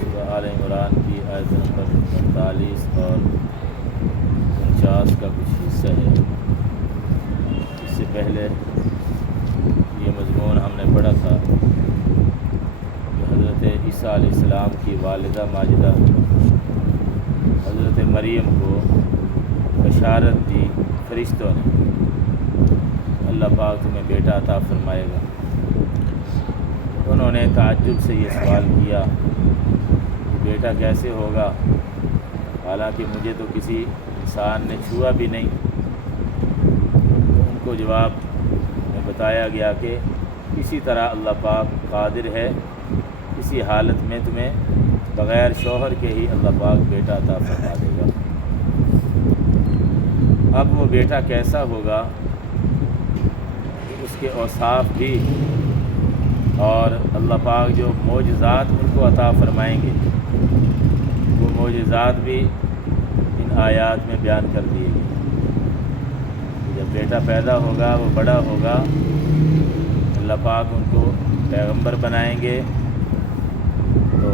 سورہ آل عمران کی آیت نمبر 48 اور 49 کا کچھ حصہ ہے۔ اس سے پہلے یہ مضمون ہم نے پڑھا تھا کہ حضرت عیسیٰ علیہ السلام کی والدہ ماجدہ حضرت مریم کو بشارت دی فرشتوں نے، اللہ پاک تمہیں بیٹا عطا فرمائے گا۔ انہوں نے تعجب سے یہ سوال کیا کہ بیٹا کیسے ہوگا، حالانکہ مجھے تو کسی انسان نے چھوا بھی نہیں۔ ان کو جواب میں بتایا گیا کہ اسی طرح اللہ پاک قادر ہے، کسی حالت میں تمہیں بغیر شوہر کے ہی اللہ پاک بیٹا عطا فرما دے گا۔ اب وہ بیٹا کیسا ہوگا، اس کے اوصاف بھی اور اللہ پاک جو معجزات ان کو عطا فرمائیں گے وہ معجزات بھی ان آیات میں بیان کر دیے گئے۔ جب بیٹا پیدا ہوگا، وہ بڑا ہوگا، اللہ پاک ان کو پیغمبر بنائیں گے تو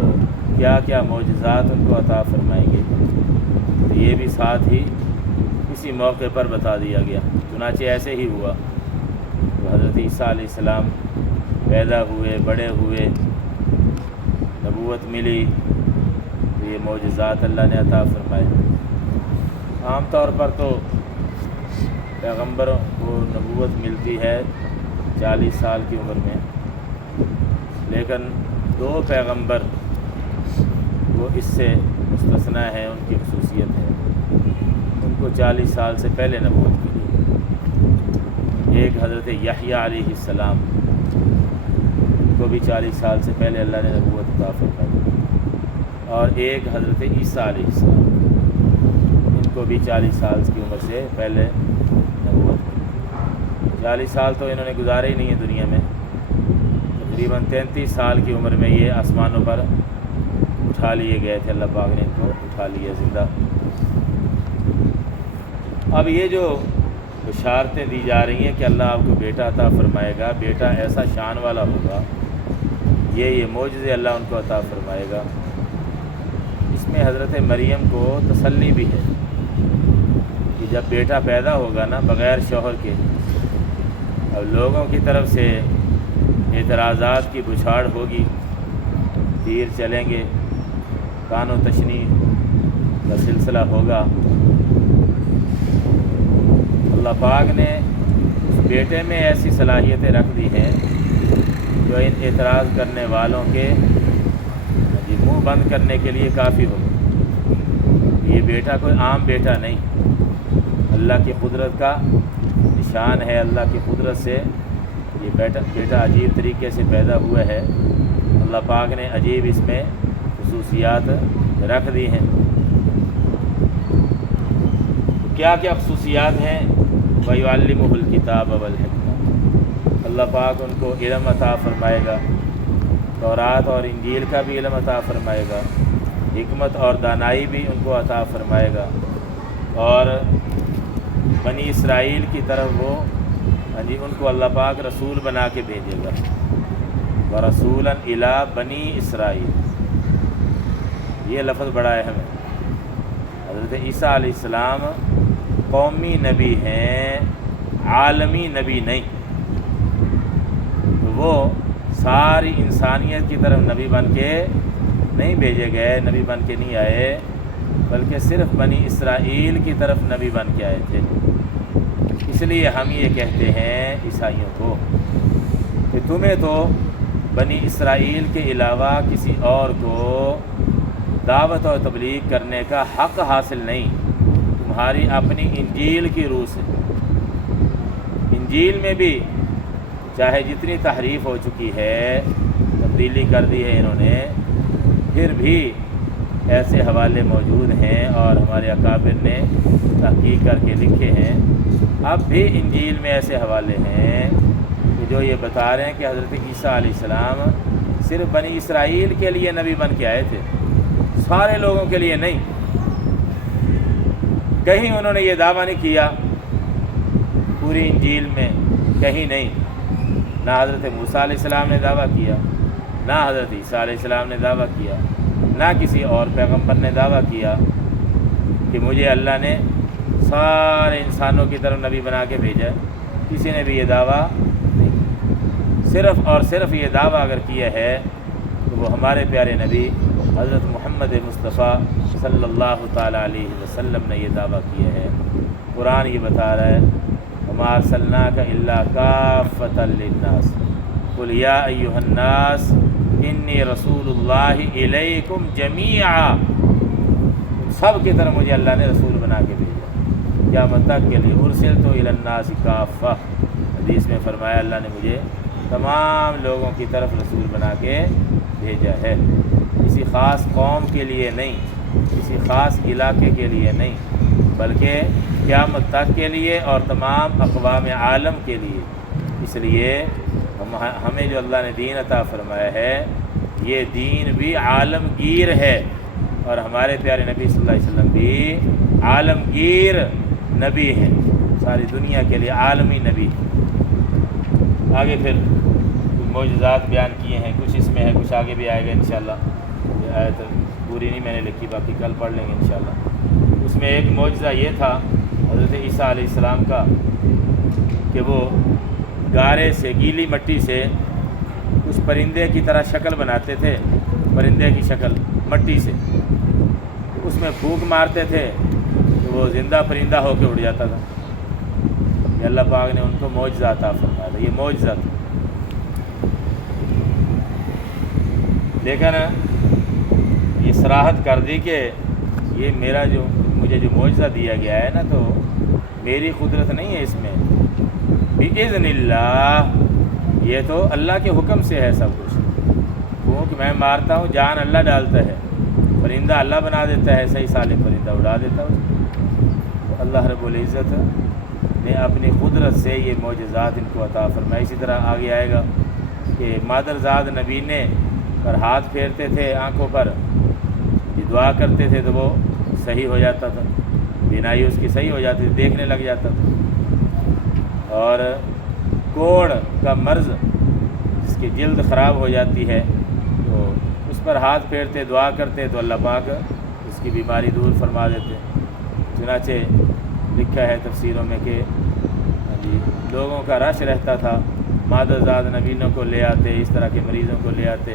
کیا کیا معجزات ان کو عطا فرمائیں گے، تو یہ بھی ساتھ ہی کسی موقع پر بتا دیا گیا۔ چنانچہ ایسے ہی ہوا، تو حضرت عیسیٰ علیہ السلام پیدا ہوئے، بڑے ہوئے، نبوت ملی، تو یہ معجزات اللہ نے عطا فرمائے۔ عام طور پر تو پیغمبروں کو نبوت ملتی ہے 40 سال کی عمر میں، لیکن 2 پیغمبر وہ اس سے مستثنیٰ ہیں، ان کی خصوصیت ہے، ان کو 40 سال سے پہلے نبوت ملی۔ ایک حضرت یحییٰ علیہ السلام کو بھی 40 سال سے پہلے اللہ نے نبوت عطا فرمائی، اور ایک حضرت عیسیٰ علیہ السلام، ان کو بھی 40 سال کی عمر سے پہلے نبوت ملی۔ 40 سال تو انہوں نے گزارے ہی نہیں ہیں دنیا میں، تقریباً 33 سال کی عمر میں یہ آسمانوں پر اٹھا لیے گئے تھے، اللہ پاک نے ان کو اٹھا لیا زندہ۔ اب یہ جو بشارتیں دی جا رہی ہیں کہ اللہ آپ کو بیٹا عطا فرمائے گا، بیٹا ایسا شان والا ہوگا، یہ معجزے اللہ ان کو عطا فرمائے گا، اس میں حضرت مریم کو تسلی بھی ہے کہ جب بیٹا پیدا ہوگا نا بغیر شوہر کے، اب لوگوں کی طرف سے اعتراضات کی بچھاڑ ہوگی، تیر چلیں گے، کان و تشنی کا سلسلہ ہوگا۔ اللہ پاک نے اس بیٹے میں ایسی صلاحیتیں رکھ دی ہیں جو ان اعتراض کرنے والوں کے منہ بند کرنے کے لیے کافی ہوگا۔ یہ بیٹا کوئی عام بیٹا نہیں، اللہ کی قدرت کا نشان ہے، اللہ کی قدرت سے یہ بیٹا عجیب طریقے سے پیدا ہوا ہے، اللہ پاک نے عجیب اس میں خصوصیات رکھ دی ہیں۔ کیا کیا خصوصیات ہیں؟ وَيُعَلِّمُهُ الْكِتَابَ وَالْحِکْمَةَ، اللہ پاک ان کو علم عطا فرمائے گا، تورات اور انجیل کا بھی علم عطا فرمائے گا، حکمت اور دانائی بھی ان کو عطا فرمائے گا، اور بنی اسرائیل کی طرف وہ ان کو اللہ پاک رسول بنا کے بھیجے گا، وَرَسُولًا إِلَىٰ بَنِي اسرائیل، یہ لفظ بڑا اہم ہے۔ حضرت عیسیٰ علیہ السلام قومی نبی ہیں، عالمی نبی نہیں، تو وہ ساری انسانیت کی طرف نبی بن کے نہیں بھیجے گئے، نبی بن کے نہیں آئے، بلکہ صرف بنی اسرائیل کی طرف نبی بن کے آئے تھے۔ اس لیے ہم یہ کہتے ہیں عیسائیوں کو کہ تمہیں تو بنی اسرائیل کے علاوہ کسی اور کو دعوت اور تبلیغ کرنے کا حق حاصل نہیں، تمہاری اپنی انجیل کی روح سے۔ انجیل میں بھی چاہے جتنی تحریف ہو چکی ہے، تبدیلی کر دی ہے انہوں نے، پھر بھی ایسے حوالے موجود ہیں اور ہمارے اکابر نے تحقیق کر کے لکھے ہیں۔ اب بھی انجیل میں ایسے حوالے ہیں کہ جو یہ بتا رہے ہیں کہ حضرت عیسیٰ علیہ السلام صرف بنی اسرائیل کے لیے نبی بن کے آئے تھے، سارے لوگوں کے لیے نہیں۔ کہیں انہوں نے یہ دعویٰ نہیں کیا پوری انجیل میں، کہیں نہیں نہ حضرت موسیٰ علیہ السلام نے دعویٰ کیا، نہ حضرت عیسیٰ علیہ السلام نے دعویٰ کیا، نہ کسی اور پیغمبر نے دعویٰ کیا کہ مجھے اللہ نے سارے انسانوں کی طرف نبی بنا کے بھیجا ہے۔ کسی نے بھی یہ دعویٰ نہیں، صرف اور صرف یہ دعویٰ اگر کیا ہے تو وہ ہمارے پیارے نبی حضرت محمد مصطفیٰ صلی اللہ تعالیٰ علیہ وسلم نے یہ دعویٰ کیا ہے۔ قرآن یہ بتا رہا ہے وَمَا أَرْسَلْنَاكَ إِلَّا كَافَّةً لِلنَّاسِ قُلْ يَا أَيُّهَا النَّاسُ إِنِّي رَسُولُ اللَّهِ إِلَيْكُمْ جَمِيعًا، سب کی طرف مجھے اللہ نے رسول بنا کے بھیجا، قیامت تک کے لیے۔ أُرْسِلْتُ إِلَى النَّاسِ كَافَّةً، حدیث میں فرمایا اللہ نے مجھے تمام لوگوں کی طرف رسول بنا کے بھیجا ہے، کسی خاص قوم کے لیے نہیں، کسی خاص علاقے کے لیے نہیں، بلکہ قیامت تک کے لیے اور تمام اقوام عالم کے لیے۔ اس لیے ہمیں جو اللہ نے دین عطا فرمایا ہے یہ دین بھی عالمگیر ہے، اور ہمارے پیارے نبی صلی اللہ علیہ وسلم بھی عالمگیر نبی ہیں، ساری دنیا کے لیے عالمی نبی ہیں۔ آگے پھر معجزات بیان کیے ہیں، کچھ اس میں ہے، کچھ آگے بھی آئے گا انشاءاللہ۔ یہ آیت پوری نہیں میں نے لکھی، باقی کل پڑھ لیں گے انشاءاللہ۔ اس میں ایک معجزہ یہ تھا حضرت عیسیٰ علیہ السلام کا کہ وہ گارے سے، گیلی مٹی سے اس پرندے کی طرح شکل بناتے تھے، پرندے کی شکل مٹی سے، اس میں پھونک مارتے تھے تو وہ زندہ پرندہ ہو کے اڑ جاتا تھا۔ یہ اللہ پاک نے ان کو معجزہ عطا فرمایا تھا، یہ معجزہ تھا۔ لیکن یہ صراحت کر دی کہ یہ مجھے جو معجزہ دیا گیا ہے نا، تو میری قدرت نہیں ہے اس میں، بِإِذْنِ اللہ، یہ تو اللہ کے حکم سے ہے سب کچھ۔ پھونک میں مارتا ہوں، جان اللہ ڈالتا ہے، پرندہ اللہ بنا دیتا ہے، صحیح سالم پرندہ اڑا دیتا ہے۔ تو اللہ رب العزت نے اپنی قدرت سے یہ معجزات ان کو عطا فرمایا۔ اسی طرح آگے آئے گا کہ مادرزاد نبی نے پر ہاتھ پھیرتے تھے آنکھوں پر، یہ دعا کرتے تھے تو وہ صحیح ہو جاتا تھا، بینائی اس کی صحیح ہو جاتی تھی، دیکھنے لگ جاتا تھا۔ اور کوڑ کا مرض، جس کی جلد خراب ہو جاتی ہے، تو اس پر ہاتھ پھیرتے دعا کرتے تو اللہ پاک اس کی بیماری دور فرما دیتے۔ چنانچہ لکھا ہے تفسیروں میں کہ لوگوں کا رش رہتا تھا، مادرزاد نبیوں کو لے آتے، اس طرح کے مریضوں کو لے آتے۔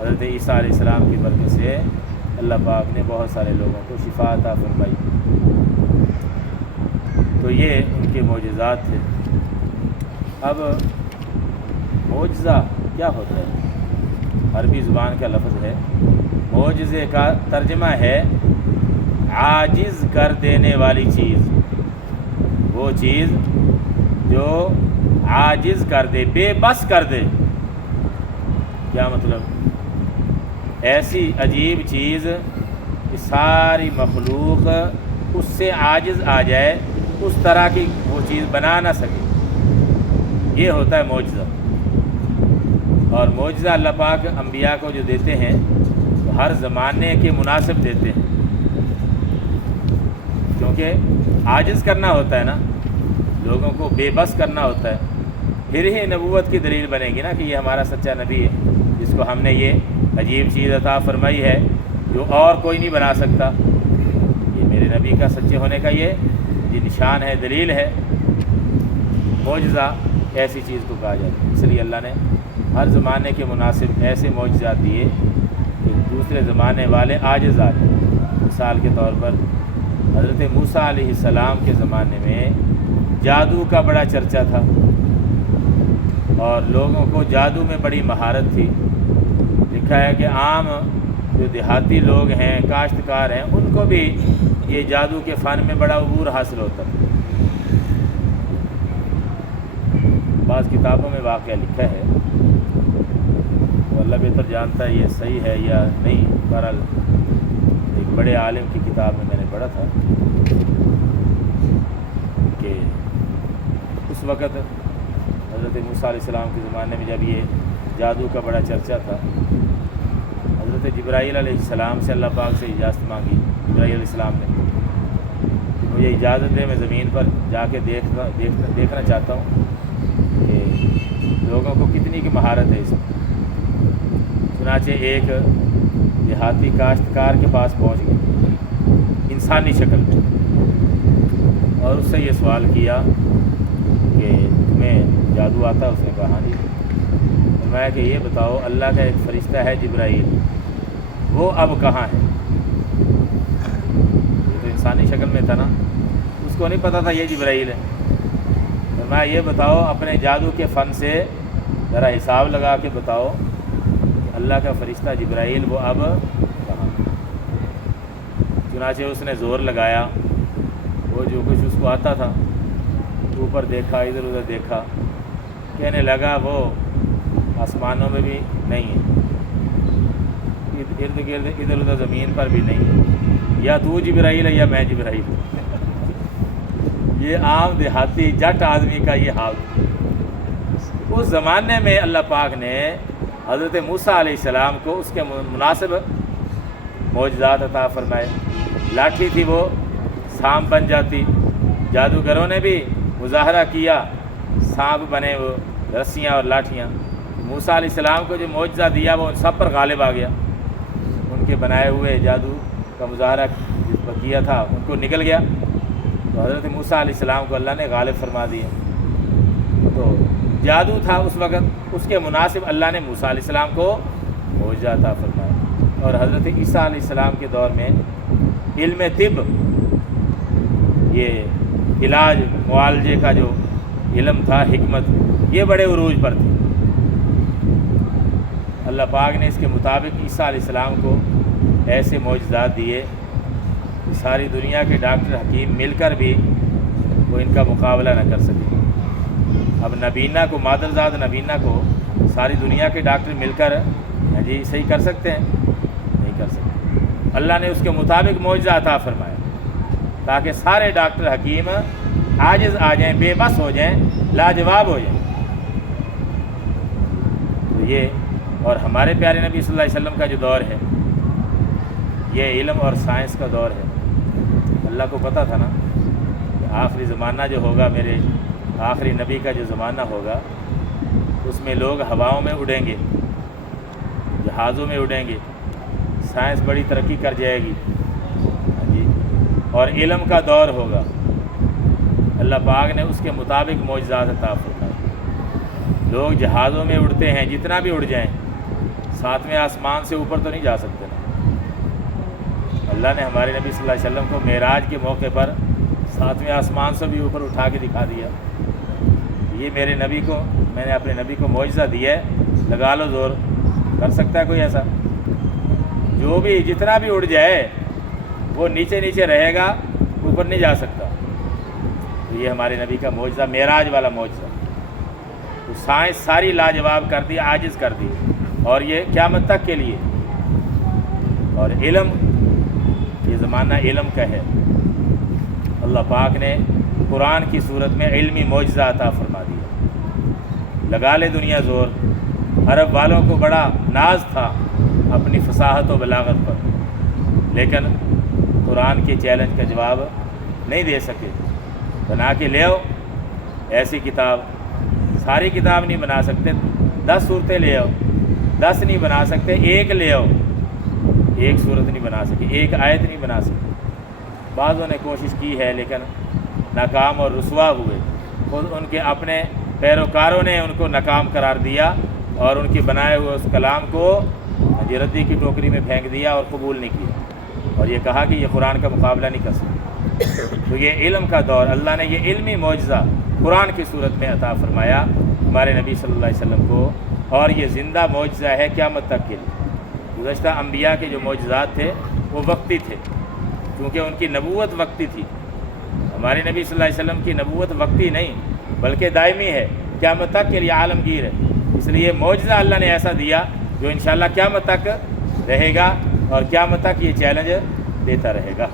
حضرت عیسیٰ علیہ السلام کی برکت سے اللہ پاک نے بہت سارے لوگوں کو شفا عطا فرمائی۔ تو یہ ان کے معجزات تھے۔ اب معجزہ کیا ہوتا ہے؟ عربی زبان کا لفظ ہے، معجزے کا ترجمہ ہے عاجز کر دینے والی چیز، وہ چیز جو عاجز کر دے، بے بس کر دے۔ کیا مطلب؟ ایسی عجیب چیز کہ ساری مخلوق اس سے عاجز آ جائے، اس طرح کی وہ چیز بنا نہ سکے، یہ ہوتا ہے معجزہ۔ اور معجزہ اللہ پاک انبیاء کو جو دیتے ہیں تو ہر زمانے کے مناسب دیتے ہیں، کیونکہ عاجز کرنا ہوتا ہے نا، لوگوں کو بے بس کرنا ہوتا ہے، پھر ہی نبوت کی دلیل بنے گی نا کہ یہ ہمارا سچا نبی ہے، جس کو ہم نے یہ عجیب چیز عطا فرمائی ہے جو اور کوئی نہیں بنا سکتا۔ یہ میرے نبی کا سچے ہونے کا یہ نشان ہے، دلیل ہے۔ معجزہ ایسی چیز کو کہا جاتا ہے، اس لیے اللہ نے ہر زمانے کے مناسب ایسے معجزات دیے کہ دوسرے زمانے والے عاجز آ جائیں۔ مثال کے طور پر حضرت موسیٰ علیہ السلام کے زمانے میں جادو کا بڑا چرچا تھا، اور لوگوں کو جادو میں بڑی مہارت تھی۔ لکھا ہے کہ عام جو دیہاتی لوگ ہیں، کاشتکار ہیں، ان کو بھی یہ جادو کے فن میں بڑا عبور حاصل ہوتا تھا۔ بعض کتابوں میں واقعہ لکھا ہے، تو اللہ بہتر جانتا ہے یہ صحیح ہے یا نہیں، بہرحال ایک بڑے عالم کی کتاب میں نے پڑھا تھا کہ اس وقت حضرت موسیٰ علیہ السلام کے زمانے میں جب یہ جادو کا بڑا چرچا تھا، حضرت جبرائیل علیہ السلام سے اللہ پاک سے اجازت مانگی۔ جبرائیل علیہ السلام نے کہ مجھے اجازت دے، میں زمین پر جا کے دیکھنا چاہتا ہوں کہ لوگوں کو کتنی کی مہارت ہے اس میں۔ چنانچہ ایک دیہاتی کاشتکار کے پاس پہنچ گئے انسانی شکل میں، اور اس سے یہ سوال کیا کہ تمہیں جادو آتا؟ اس نے کہا ہاں جی۔ فرمایا کہ یہ بتاؤ، اللہ کا ایک فرشتہ ہے جبرائیل، وہ اب کہاں ہے؟ یہ تو انسانی شکل میں تھا نا، اس کو نہیں پتہ تھا یہ جبرائیل ہے۔ فرمایا یہ بتاؤ اپنے جادو کے فن سے ذرا حساب لگا کے بتاؤ کہ اللہ کا فرشتہ جبرائیل وہ اب کہاں؟ چنانچہ اس نے زور لگایا، وہ جو کچھ اس کو آتا تھا اوپر دیکھا، ادھر ادھر دیکھا، کہنے لگا وہ آسمانوں میں بھی نہیں ہے، ارد گرد ادھر ادھر زمین پر بھی نہیں ہے، یا تو جبرائیل ہے یا میں جبرائیل ہوں۔ یہ عام دیہاتی جٹ آدمی کا یہ حال۔ اس زمانے میں اللہ پاک نے حضرت موسیٰ علیہ السلام کو اس کے مناسب معجزات عطا فرمائے۔ لاٹھی تھی وہ سانپ بن جاتی، جادوگروں نے بھی مظاہرہ کیا، سانپ بنے وہ رسیاں اور لاٹھیاں۔ موسیٰ علیہ السلام کو جو معجزہ دیا وہ ان سب پر غالب آ گیا، ان کے بنائے ہوئے جادو کا مظاہرہ جس پر کیا تھا ان کو نکل گیا، تو حضرت موسیٰ علیہ السلام کو اللہ نے غالب فرما دیا۔ تو جادو تھا اس وقت، اس کے مناسب اللہ نے موسیٰ علیہ السلام کو معجزہ عطا فرمایا۔ اور حضرت عیسیٰ علیہ السلام کے دور میں علم طب، یہ علاج معالجے کا جو علم تھا، حکمت، یہ بڑے عروج پر تھی۔ اللہ پاک نے اس کے مطابق عیسیٰ علیہ السلام کو ایسے معجزات دیے کہ ساری دنیا کے ڈاکٹر حکیم مل کر بھی وہ ان کا مقابلہ نہ کر سکے۔ اب نبینہ کو، مادرزاد نبینہ کو ساری دنیا کے ڈاکٹر مل کر جی صحیح کر سکتے ہیں؟ نہیں کر سکتے۔ اللہ نے اس کے مطابق معجزہ عطا فرمایا تاکہ سارے ڈاکٹر حکیم عاجز آ جائیں، بے بس ہو جائیں، لاجواب ہو جائیں۔ تو یہ اور ہمارے پیارے نبی صلی اللہ علیہ وسلم کا جو دور ہے، یہ علم اور سائنس کا دور ہے۔ اللہ کو پتہ تھا نا کہ آخری زمانہ جو ہوگا، میرے آخری نبی کا جو زمانہ ہوگا، اس میں لوگ ہواؤں میں اڑیں گے، جہازوں میں اڑیں گے، سائنس بڑی ترقی کر جائے گی جی، اور علم کا دور ہوگا۔ اللہ پاک نے اس کے مطابق معجزات عطا فرمائے۔ لوگ جہازوں میں اڑتے ہیں، جتنا بھی اڑ جائیں، ساتویں آسمان سے اوپر تو نہیں جا سکتے نا۔ اللہ نے ہمارے نبی صلی اللہ علیہ وسلم کو معراج کے موقع پر ساتویں آسمان سے بھی اوپر اٹھا کے دکھا دیا۔ یہ میرے نبی کو، میں نے اپنے نبی کو معجزہ دیا ہے، لگا لو زور، کر سکتا ہے کوئی ایسا؟ جو بھی جتنا بھی اڑ جائے وہ نیچے نیچے رہے گا، اوپر نہیں جا سکتا۔ تو یہ ہمارے نبی کا معجزہ، معراج والا معجزہ۔ تو سائنس ساری لاجواب کر دی، عاجز کر دی، اور یہ قیامت تک کے لیے۔ اور علم، یہ زمانہ علم کا ہے۔ اللہ پاک نے قرآن کی صورت میں علمی معجزہ عطا فرما دیا۔ لگا لے دنیا زور۔ عرب والوں کو بڑا ناز تھا اپنی فصاحت و بلاغت پر، لیکن قرآن کے چیلنج کا جواب نہیں دے سکے۔ بنا کے لے آؤ ایسی کتاب، ساری کتاب نہیں بنا سکتے، 10 صورتیں لے آؤ، 10 نہیں بنا سکتے، ایک لے آؤ، ایک صورت نہیں بنا سکے، ایک آیت نہیں بنا سکے۔ بعضوں نے کوشش کی ہے لیکن ناکام اور رسوا ہوئے، خود ان کے اپنے پیروکاروں نے ان کو ناکام قرار دیا اور ان کے بنائے ہوئے اس کلام کو ردی کی ٹوکری میں پھینک دیا اور قبول نہیں کیا، اور یہ کہا کہ یہ قرآن کا مقابلہ نہیں کر سکتا۔ تو یہ علم کا دور، اللہ نے یہ علمی معجزہ قرآن کی صورت میں عطا فرمایا ہمارے نبی صلی اللہ علیہ وسلم کو، اور یہ زندہ معجزہ ہے قیامت تک کے لیے۔ گزشتہ انبیاء کے جو معجزات تھے وہ وقتی تھے، کیونکہ ان کی نبوت وقتی تھی۔ ہمارے نبی صلی اللہ علیہ وسلم کی نبوت وقتی نہیں بلکہ دائمی ہے، قیامت تک کے لیے عالمگیر ہے۔ اس لیے معجزہ اللہ نے ایسا دیا جو انشاءاللہ قیامت تک رہے گا، اور قیامت تک یہ چیلنج دیتا رہے گا۔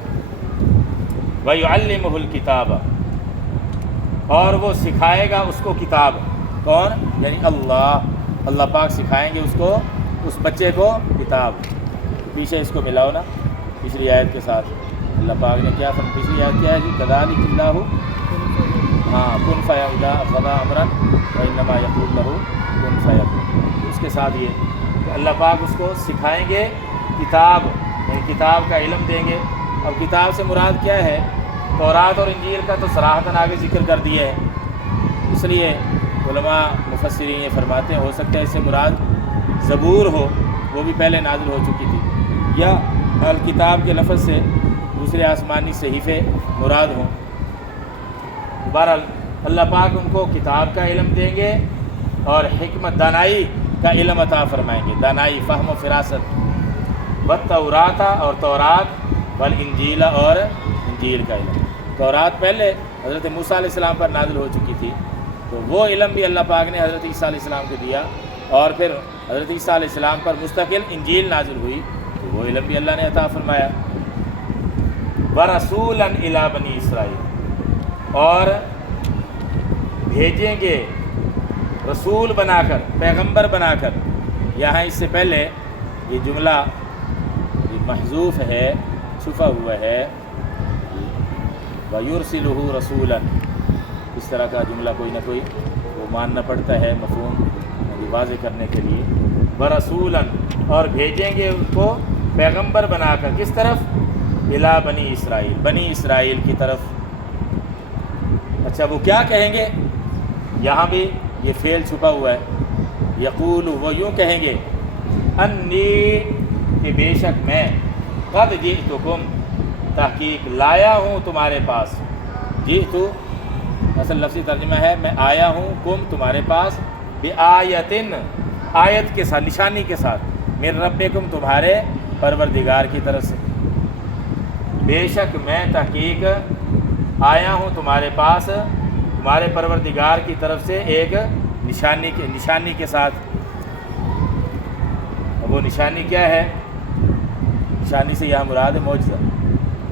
وَيُعَلِّمُهُ الْكِتَابَ، اور وہ سکھائے گا اس کو کتاب۔ کون؟ یعنی اللہ پاک سکھائیں گے اس کو، اس بچے کو کتاب۔ پیچھے اس کو ملاؤ نا پچھلی آیت کے ساتھ۔ اللہ پاک نے کیا پچھلی آیت کیا ہے جی؟ کذالک اللہ ہاں کن فیعلا قضا امرن فانما یقول لہ کن فیکون، اس کے ساتھ یہ کہ اللہ پاک اس کو سکھائیں گے کتاب، یعنی کتاب کا علم دیں گے۔ اب کتاب سے مراد کیا ہے؟ تورات اور انجیل کا تو صراحتاً آگے ذکر کر دیا ہے، اس لیے علماء مفسرین یہ فرماتے ہیں ہو سکتا ہے اس سے مراد زبور ہو، وہ بھی پہلے نازل ہو چکی تھی، یا الکتاب کے لفظ سے دوسرے آسمانی صحیفے مراد ہوں۔ بہرحال اللہ پاک ان کو کتاب کا علم دیں گے اور حکمت دانائی کا علم عطا فرمائیں گے، دانائی، فہم و فراست، والتورات اور تورات، والانجیل اور انجیل کا علم۔ تورات پہلے حضرت موسیٰ علیہ السلام پر نازل ہو چکی تھی، تو وہ علم بھی اللہ پاک نے حضرت عیسیٰ علیہ السلام کو دیا، اور پھر حضرت عیسیٰ علیہ السلام پر مستقل انجیل نازل ہوئی، تو وہ علم بھی اللہ نے عطا فرمایا۔ وَرَسُولًا إِلَىٰ بَنِي اسرائیل، اور بھیجیں گے رسول بنا کر، پیغمبر بنا کر۔ یہاں اس سے پہلے یہ جملہ یہ محذوف ہے، چھپا ہوا ہے، وَيُرْسِلُهُ رَسُولًا، اس طرح کا جملہ کوئی نہ کوئی وہ ماننا پڑتا ہے مفہوم واضح کرنے کے لیے۔ وَرَسُولًا، اور بھیجیں گے ان کو پیغمبر بنا کر، کس طرف؟ اِلیٰ بنی اسرائیل، بنی اسرائیل کی طرف۔ اچھا وہ کیا کہیں گے؟ یہاں بھی یہ فعل چھپا ہوا ہے، یقول، وہ یوں کہیں گے، انی، کہ بے شک میں، قد جئتکم، تحقیق لایا ہوں تمہارے پاس، جئت اصل لفظی ترجمہ ہے میں آیا ہوں، کم تمہارے پاس، بآیتن، آیت کے ساتھ، نشانی کے ساتھ، من ربکم، تمہارے پروردگار کی طرف سے۔ بے شک میں تحقیق آیا ہوں تمہارے پاس تمہارے پروردگار کی طرف سے ایک نشانی کے ساتھ۔ اب وہ نشانی کیا ہے؟ نشانی سے یہاں مراد ہے معجزہ۔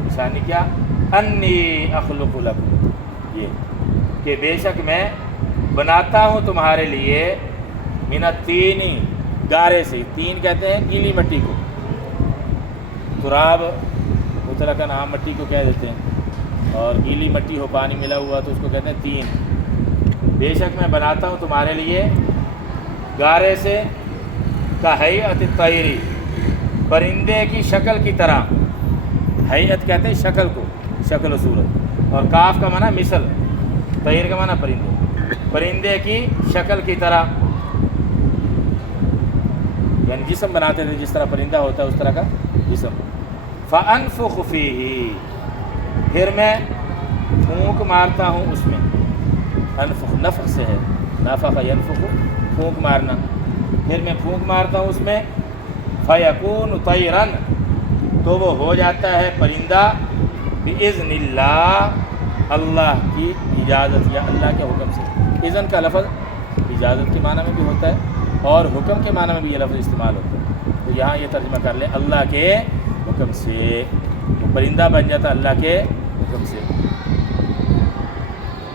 نشانی کیا؟ انی اخلق لکم، یہ کہ بے شک میں بناتا ہوں تمہارے لیے، من الطین، گارے سے، تین کہتے ہیں گیلی مٹی کو، تراب مطلقاً عام مٹی کو کہہ دیتے ہیں، اور گیلی مٹی ہو پانی ملا ہوا تو اس کو کہتے ہیں تین۔ بے شک میں بناتا ہوں تمہارے لیے گارے سے، کا ہیئت الطیر، پرندے کی شکل کی طرح، ہیئت کہتے ہیں شکل کو، شکل و صورت، اور کاف کا معنی مثل، طیر کا معنی پرندے، پرندے کی شکل کی طرح، یعنی جسم بناتے تھے جس طرح پرندہ ہوتا ہے اس طرح کا جسم۔ فَأَنفُخُ فِيهِ، پھر میں پھونک مارتا ہوں اس میں، انفخ نفخ سے ہے، نفخ ینفخ، پھونک مارنا، پھر میں پھونک مارتا ہوں اس میں، فَيَكُونُ طَيْرًا، تو وہ ہو جاتا ہے پرندہ، بِإِذْنِ اللَّهِ، اللہ کی اجازت یا اللہ کے حکم سے۔ اذن کا لفظ اجازت کے معنی میں بھی ہوتا ہے اور حکم کے معنی میں بھی یہ لفظ استعمال ہوتا ہے، تو یہاں یہ ترجمہ کر لیں اللہ کے حکم سے، وہ پرندہ بن جاتا اللہ کے حکم سے۔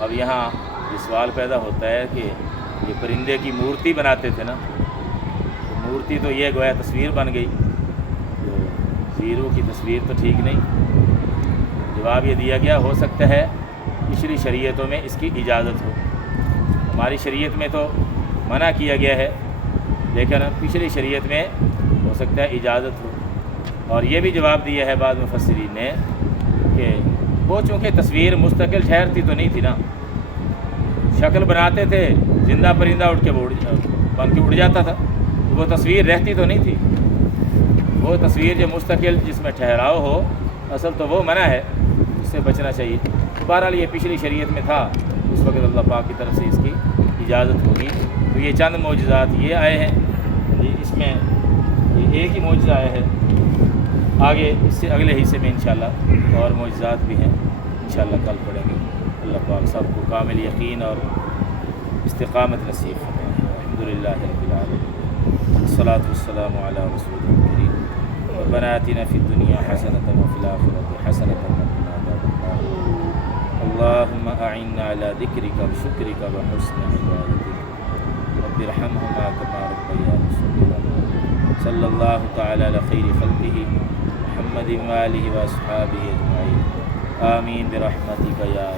اب یہاں یہ سوال پیدا ہوتا ہے کہ یہ پرندے کی مورتی بناتے تھے نا، تو مورتی تو یہ گویا تصویر بن گئی، تو زیرو کی تصویر تو ٹھیک نہیں۔ جواب یہ دیا گیا ہو سکتا ہے پچھلی شریعتوں میں اس کی اجازت ہو، ہماری شریعت میں تو منع کیا گیا ہے، لیکن پچھلی شریعت میں ہو سکتا ہے اجازت ہو۔ اور یہ بھی جواب دیا ہے بعض مفسرین نے کہ وہ چونکہ تصویر مستقل ٹھہرتی تو نہیں تھی نا، شکل بناتے تھے، زندہ پرندہ اٹھ کے بن کے اڑ جاتا تھا، تو وہ تصویر رہتی تو نہیں تھی، وہ تصویر جو مستقل جس میں ٹھہراؤ ہو، اصل تو وہ منع ہے، اس سے بچنا چاہیے۔ بہرحال یہ پچھلی شریعت میں تھا، اس وقت اللہ پاک کی طرف سے اس کی اجازت ہوگی۔ تو یہ چند معجزات یہ آئے ہیں، اس میں یہ ایک ہی معجزہ آیا ہے، آگے اس سے اگلے حصے میں انشاءاللہ اور معجزات بھی ہیں، انشاءاللہ کل پڑھیں گے۔ اللہ پاک سب کو کامل یقین اور استقامت نصیب فرمائے۔ الحمدللہ رب العالمین، والصلاۃ والسلام علی رسول الکریم۔ ربنا آتنا فی الدنیا حسنۃ وفی الآخرۃ حسنۃ وقنا عذاب النار۔ اللہم اعنا علی ذکرک وشکرک وحسن عبادتک، رب ارحمہما کما ربیانی صغیرا۔ صلی اللہ تعالی علی خیر خلقہ محمد وآلہ واصحابہ اجمعین، آمین برحمتک یا